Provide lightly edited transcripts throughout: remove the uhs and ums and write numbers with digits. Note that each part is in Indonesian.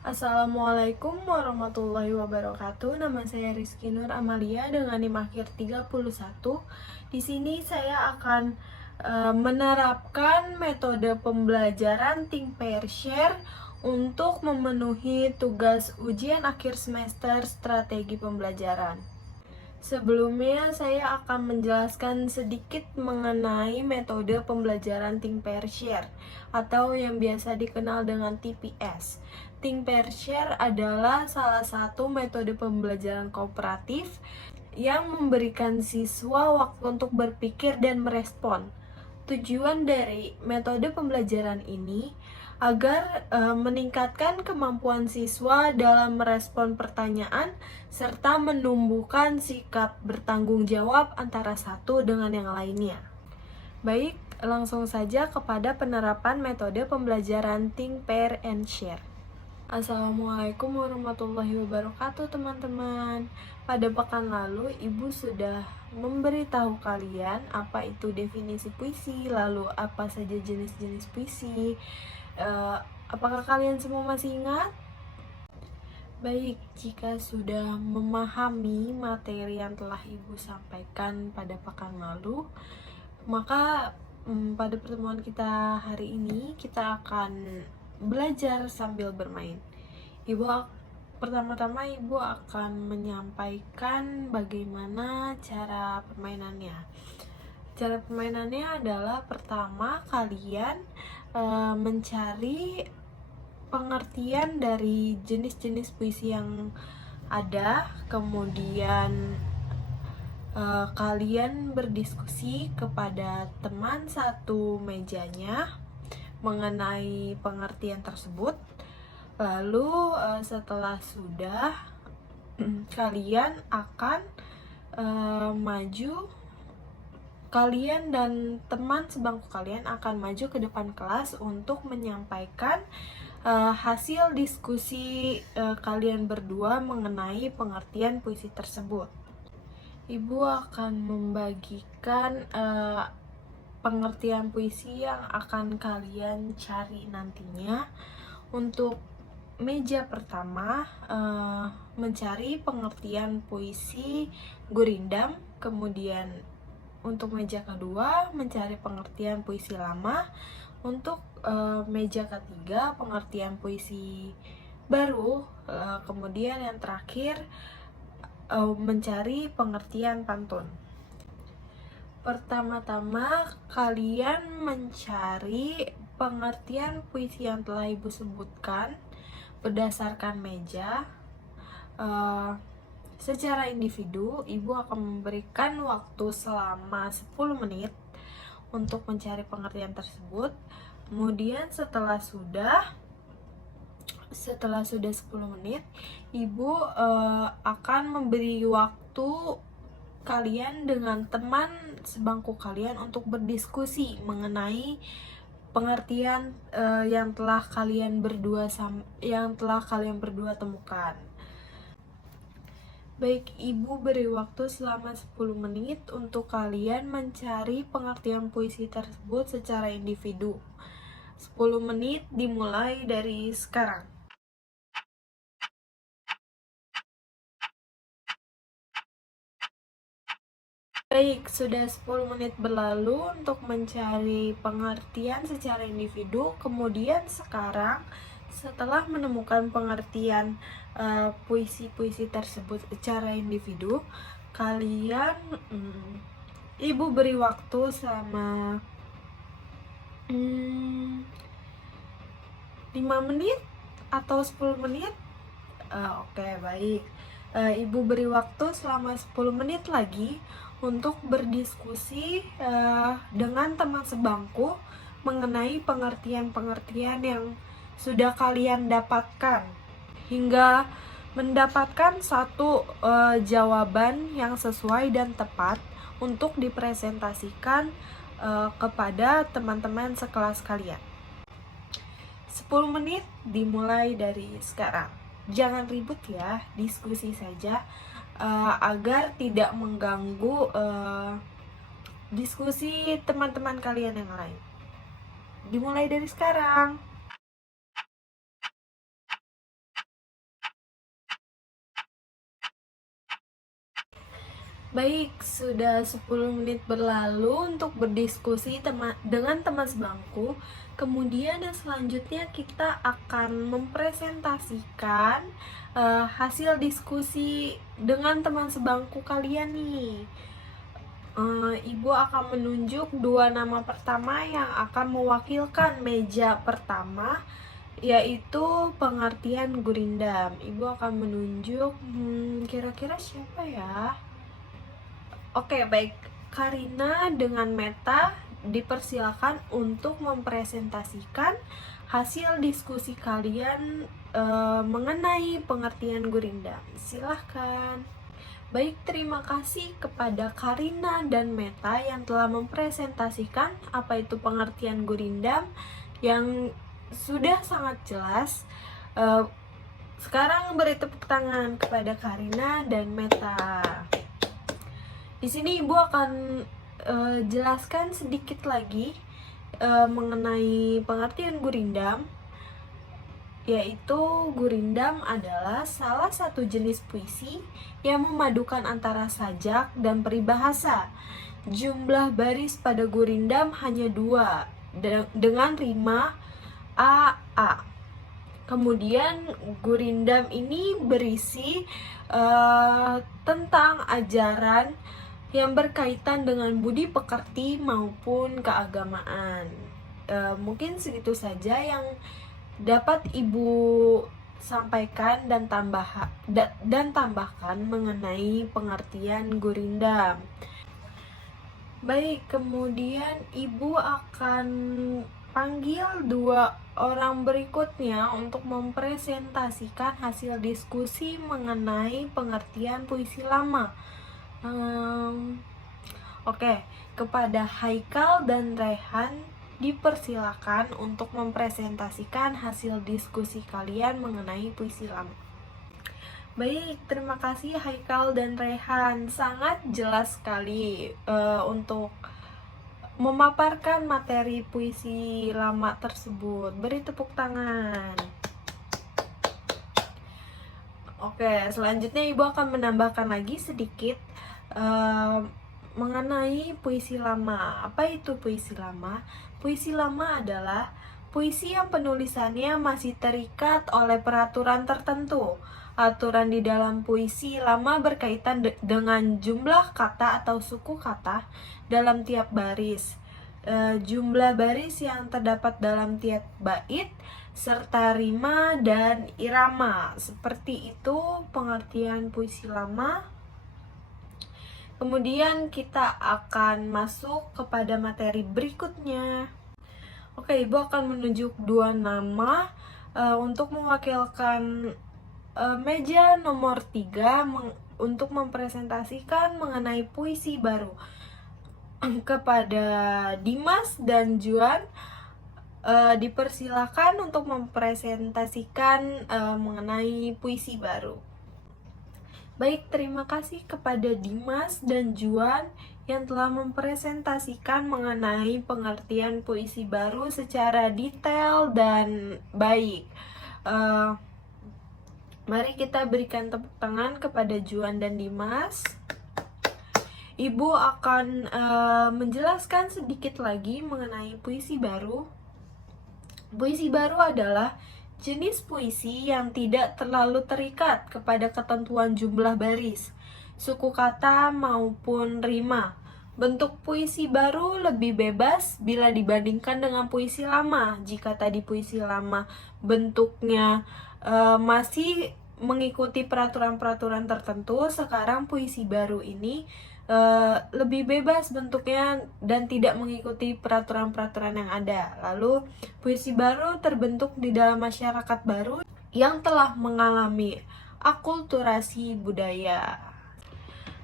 Assalamualaikum warahmatullahi wabarakatuh. Nama saya Rizky Nur Amalia dengan NIM akhir 31. Di sini saya akan menerapkan metode pembelajaran Think Pair Share untuk memenuhi tugas ujian akhir semester strategi pembelajaran. Sebelumnya, saya akan menjelaskan sedikit mengenai metode pembelajaran Think Pair Share atau yang biasa dikenal dengan TPS. Think Pair Share adalah salah satu metode pembelajaran kooperatif yang memberikan siswa waktu untuk berpikir dan merespon. Tujuan dari metode pembelajaran ini agar meningkatkan kemampuan siswa dalam merespon pertanyaan serta menumbuhkan sikap bertanggung jawab antara satu dengan yang lainnya. Baik, langsung saja kepada penerapan metode pembelajaran Think, Pair, and Share. Assalamualaikum warahmatullahi wabarakatuh teman-teman. Pada pekan lalu Ibu sudah memberitahu kalian apa itu definisi puisi, lalu apa saja jenis-jenis puisi. Apakah kalian semua masih ingat? Baik, jika sudah memahami materi yang telah Ibu sampaikan pada pekan lalu, maka pada pertemuan kita hari ini kita akan belajar sambil bermain. Pertama-tama Ibu akan menyampaikan bagaimana cara permainannya. Cara permainannya adalah pertama kalian mencari pengertian dari jenis-jenis puisi yang ada, kemudian kalian berdiskusi kepada teman satu mejanya mengenai pengertian tersebut. Lalu setelah sudah kalian akan maju, kalian dan teman sebangku kalian akan maju ke depan kelas untuk menyampaikan hasil diskusi kalian berdua mengenai pengertian puisi tersebut. Ibu akan membagikan pengertian puisi yang akan kalian cari nantinya. Untuk meja pertama mencari pengertian puisi Gurindam, kemudian untuk meja kedua mencari pengertian puisi lama, untuk meja ketiga pengertian puisi baru, kemudian yang terakhir mencari pengertian pantun. Pertama-tama kalian mencari pengertian puisi yang telah Ibu sebutkan berdasarkan meja. Secara individu, Ibu akan memberikan waktu selama 10 menit untuk mencari pengertian tersebut. Kemudian setelah sudah 10 menit, Ibu akan memberi waktu kalian dengan teman sebangku kalian untuk berdiskusi mengenai pengertian yang telah kalian berdua temukan. Baik, Ibu beri waktu selama 10 menit untuk kalian mencari pengertian puisi tersebut secara individu. 10 menit dimulai dari sekarang. Baik, sudah 10 menit berlalu untuk mencari pengertian secara individu. Kemudian sekarang setelah menemukan pengertian puisi-puisi tersebut secara individu, kalian Ibu beri waktu selama 5 menit atau 10 menit. Oke, baik. Ibu beri waktu selama 10 menit lagi untuk berdiskusi dengan teman sebangku mengenai pengertian-pengertian yang sudah kalian dapatkan hingga mendapatkan satu jawaban yang sesuai dan tepat untuk dipresentasikan kepada teman-teman sekelas kalian. 10 menit dimulai dari sekarang. Jangan ribut ya, diskusi saja agar tidak mengganggu diskusi teman-teman kalian yang lain. Dimulai dari sekarang. Baik, sudah 10 menit berlalu untuk berdiskusi dengan teman sebangku. Kemudian yang selanjutnya kita akan mempresentasikan hasil diskusi dengan teman sebangku kalian nih. Ibu akan menunjuk 2 nama pertama yang akan mewakilkan meja pertama, yaitu pengertian gurindam. Ibu akan menunjuk kira-kira siapa ya? Oke, baik. Karina dengan Meta dipersilakan untuk mempresentasikan hasil diskusi kalian mengenai pengertian gurindam. Silahkan. Baik, terima kasih kepada Karina dan Meta yang telah mempresentasikan apa itu pengertian gurindam yang sudah sangat jelas. Sekarang beri tepuk tangan kepada Karina dan Meta. Di sini Ibu akan jelaskan sedikit lagi mengenai pengertian gurindam, yaitu gurindam adalah salah satu jenis puisi yang memadukan antara sajak dan peribahasa. Jumlah baris pada gurindam hanya 2 dengan rima a. Kemudian gurindam ini berisi tentang ajaran yang berkaitan dengan budi pekerti maupun keagamaan. Mungkin segitu saja yang dapat Ibu sampaikan dan tambahkan mengenai pengertian gurindam. Baik, kemudian Ibu akan panggil 2 orang berikutnya untuk mempresentasikan hasil diskusi mengenai pengertian puisi lama. Oke, kepada Haikal dan Rehan dipersilakan untuk mempresentasikan hasil diskusi kalian mengenai puisi lama. Baik, terima kasih Haikal dan Rehan. Sangat jelas sekali untuk memaparkan materi puisi lama tersebut. Beri tepuk tangan. Oke, selanjutnya Ibu akan menambahkan lagi sedikit mengenai puisi lama. Apa itu puisi lama? Puisi lama adalah puisi yang penulisannya masih terikat oleh peraturan tertentu. Aturan di dalam puisi lama berkaitan dengan jumlah kata atau suku kata dalam tiap baris, jumlah baris yang terdapat dalam tiap bait, serta rima dan irama. Seperti itu pengertian puisi lama. Kemudian kita akan masuk kepada materi berikutnya. Oke, Ibu akan menunjuk 2 nama untuk mewakilkan meja nomor 3 untuk mempresentasikan mengenai puisi baru. Kepada Dimas dan Juan dipersilakan untuk mempresentasikan mengenai puisi baru. Baik, terima kasih kepada Dimas dan Juan yang telah mempresentasikan mengenai pengertian puisi baru secara detail dan baik. Mari kita berikan tepuk tangan kepada Juan dan Dimas. Ibu akan menjelaskan sedikit lagi mengenai puisi baru. Puisi baru adalah jenis puisi yang tidak terlalu terikat kepada ketentuan jumlah baris, suku kata maupun rima. Bentuk puisi baru lebih bebas bila dibandingkan dengan puisi lama. Jika tadi puisi lama bentuknya masih mengikuti peraturan-peraturan tertentu, sekarang puisi baru ini lebih bebas bentuknya dan tidak mengikuti peraturan-peraturan yang ada. Lalu puisi baru terbentuk di dalam masyarakat baru yang telah mengalami akulturasi budaya.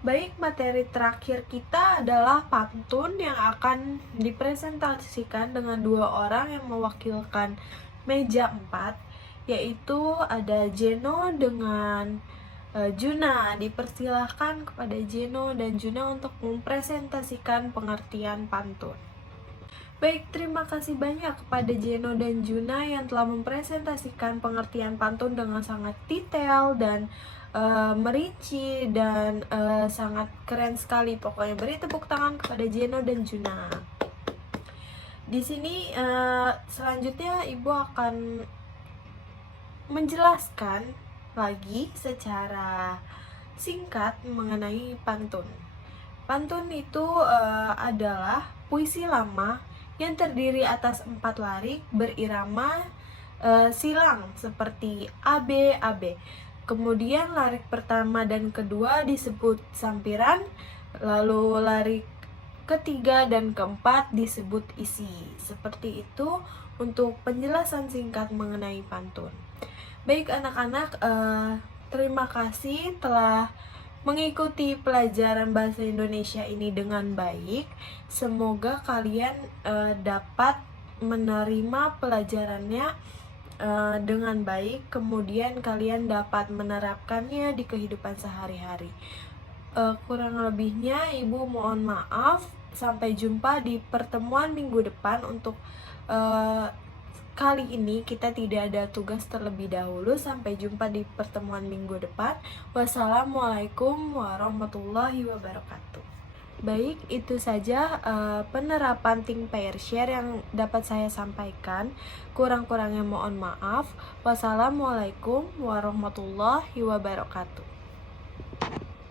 Baik, materi terakhir kita adalah pantun yang akan dipresentasikan dengan 2 orang yang mewakilkan meja 4, yaitu ada Jeno dengan Juna. Dipersilahkan kepada Jeno dan Juna untuk mempresentasikan pengertian pantun. Baik, terima kasih banyak kepada Jeno dan Juna yang telah mempresentasikan pengertian pantun dengan sangat detail dan merinci dan sangat keren sekali. Pokoknya beri tepuk tangan kepada Jeno dan Juna. Di sini selanjutnya Ibu akan menjelaskan lagi secara singkat mengenai pantun. Pantun itu adalah puisi lama yang terdiri atas 4 larik berirama silang seperti AB AB. Kemudian larik pertama dan kedua disebut sampiran, lalu larik ketiga dan keempat disebut isi. Seperti itu untuk penjelasan singkat mengenai pantun. Baik anak-anak, terima kasih telah mengikuti pelajaran bahasa Indonesia ini dengan baik. Semoga kalian dapat menerima pelajarannya dengan baik, kemudian kalian dapat menerapkannya di kehidupan sehari-hari. Kurang lebihnya Ibu mohon maaf. Sampai jumpa di pertemuan minggu depan. Untuk kali ini kita tidak ada tugas terlebih dahulu. Sampai jumpa di pertemuan minggu depan. Wassalamualaikum warahmatullahi wabarakatuh. Baik, itu saja penerapan Think Pair Share yang dapat saya sampaikan. Kurang-kurangnya mohon maaf. Wassalamualaikum warahmatullahi wabarakatuh.